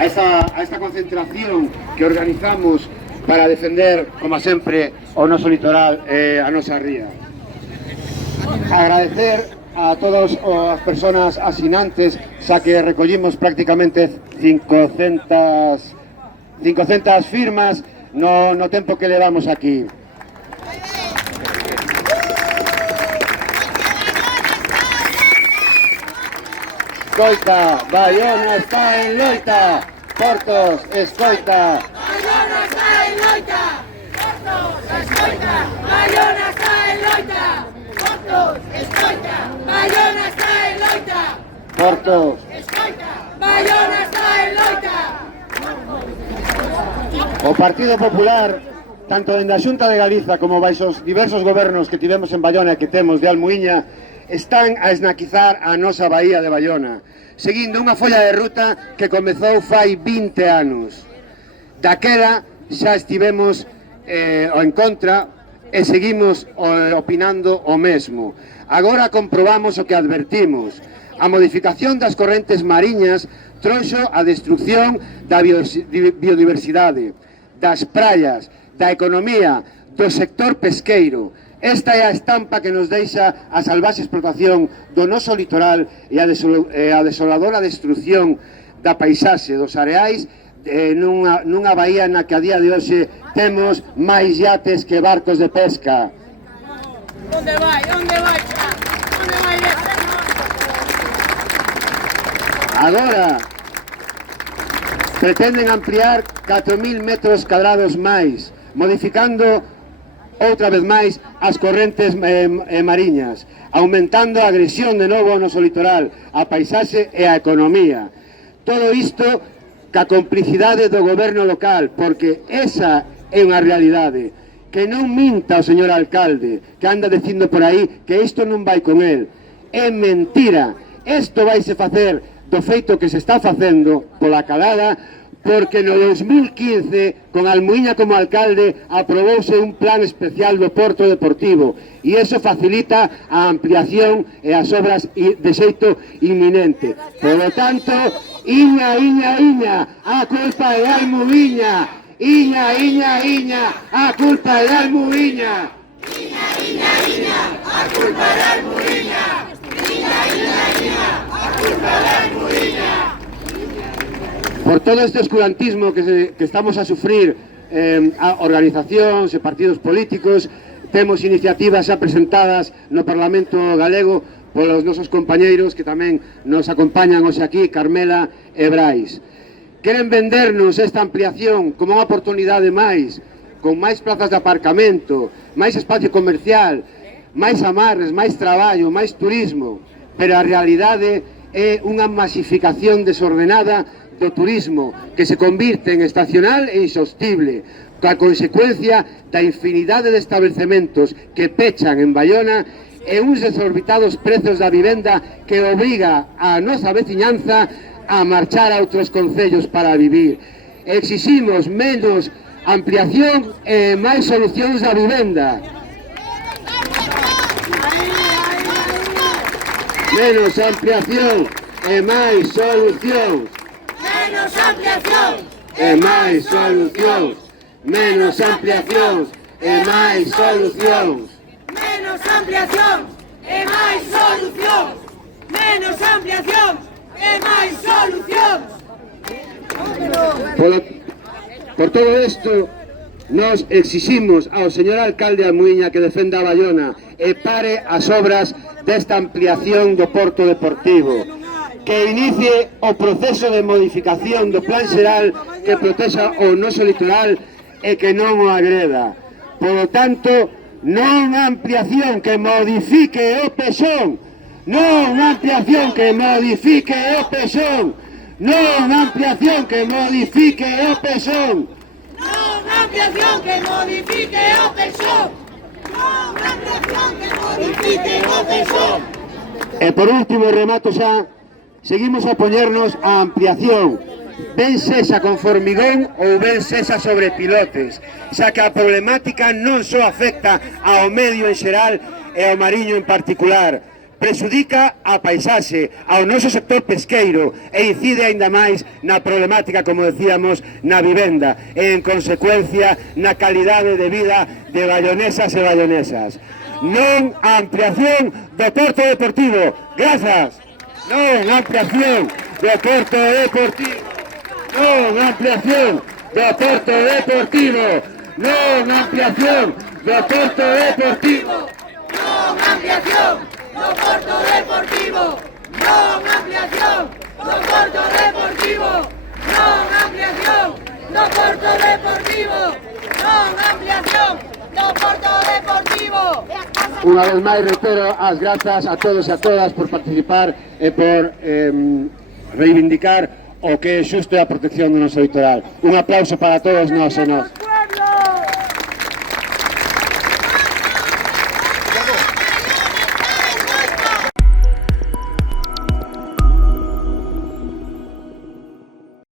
a esta concentración que organizamos para defender, como sempre, o noso litoral e a nosa ría. Agradecer a todas as persoas asinantes, xa que recollimos prácticamente 500 firmas no tempo que levamos aquí. Escoita, Baiona está en loita. Portos, escoita. Baiona está en loita. Portos, escoita. Baiona está en loita. Portos, escoita. Baiona está en loita. Portos, escoita. Baiona está en loita. O Partido Popular, tanto dende a Xunta de Galiza como baixo os diversos gobernos que tivemos en Baiona e que temos de Almuíña, están a esnaquizar a nosa bahía de Baiona, seguindo unha folla de ruta que comezou fai 20 anos. Daquela xa estivemos en contra e seguimos opinando o mesmo. Agora comprobamos o que advertimos. A modificación das correntes mariñas trouxo a destrucción da biodiversidade, das praias, da economía, do sector pesqueiro. Esta é a estampa que nos deixa a salvaxe explotación do noso litoral e a desoladora destrucción da paisaxe dos areais nunha bahía na que a día de hoxe temos máis yates que barcos de pesca. Onde vai? Onde vai? Onde vai este? Agora pretenden ampliar 4.000 metros cadrados máis, modificando outra vez máis as correntes mariñas, aumentando a agresión de novo ao noso litoral, a paisaxe e a economía. Todo isto ca complicidade do goberno local, porque esa é unha realidade. Que non minta o señor alcalde, que anda dicindo por aí que isto non vai con el. É mentira. Isto vaise facer do feito que se está facendo pola calada, porque no 2015, con Almuíña como alcalde, aprobouse un plan especial do Porto Deportivo e iso facilita a ampliación e as obras de xeito inminente. Por lo tanto, iña, iña, iña, a culpa é de Almuíña. Iña, iña, iña, a culpa é de Almuíña. Iña, iña, iña, a culpa é de Almuíña. Iña, iña, iña, a culpa é de Almuíña. Por todo este oscurantismo que estamos a sufrir a organizacións e partidos políticos, temos iniciativas xa presentadas no Parlamento Galego polos nosos compañeiros que tamén nos acompañan hoxe aquí, Carmela e Brais. Queren vendernos esta ampliación como unha oportunidade máis, con máis plazas de aparcamento, máis espacio comercial, máis amarres, máis traballo, máis turismo, pero a realidade é unha masificación desordenada do turismo que se convirte en estacional e insostible, coa consecuencia da infinidade de establecementos que pechan en Baiona e uns desorbitados prezos da vivenda que obriga a nosa veciñanza a marchar a outros concellos para vivir. Exiximos menos ampliación e máis solucións da vivenda. Menos ampliación e máis solucións. Menos ampliación E máis solucións. Menos ampliacións e máis solucións. Menos ampliación e máis solucións. Menos ampliación e máis solucións. Por todo isto, nos exiximos ao señor alcalde Almuíña que defenda a Baiona e pare as obras desta ampliación do Porto Deportivo, que inicie o proceso de modificación do plan xeral que protexa o noso litoral e que non o agreda. Por lo tanto, non ampliación que modifique o pexón, non ampliación que modifique o pexón, non ampliación que modifique o pexón. Non ampliación que modifique o pexón. Non ampliación que modifique o pexón. E por último, remato xa, seguimos a opoñernos á ampliación, ben sexa con formigón ou ben sexa sobre pilotes, xa que a problemática non só afecta ao medio en xeral e ao mariño en particular. prexudica a paisaxe, ao noso sector pesqueiro e incide aínda máis na problemática, como decíamos, na vivenda e, en consecuencia, na calidade de vida de baionesas e baionesas. Non a ampliación do Porto Deportivo. Grazas. Non a ampliación do Porto Deportivo. Non a ampliación do Porto Deportivo. Non a ampliación do Porto Deportivo. Non ampliación do Porto Deportivo. Non ampliación do Porto Deportivo. Non ampliación do Porto Deportivo. Non ampliación do Porto Deportivo. Unha vez máis reitero as grazas a todos e a todas por participar e por reivindicar o que é xusto e a protección do noso litoral. Un aplauso para todos nós e nós.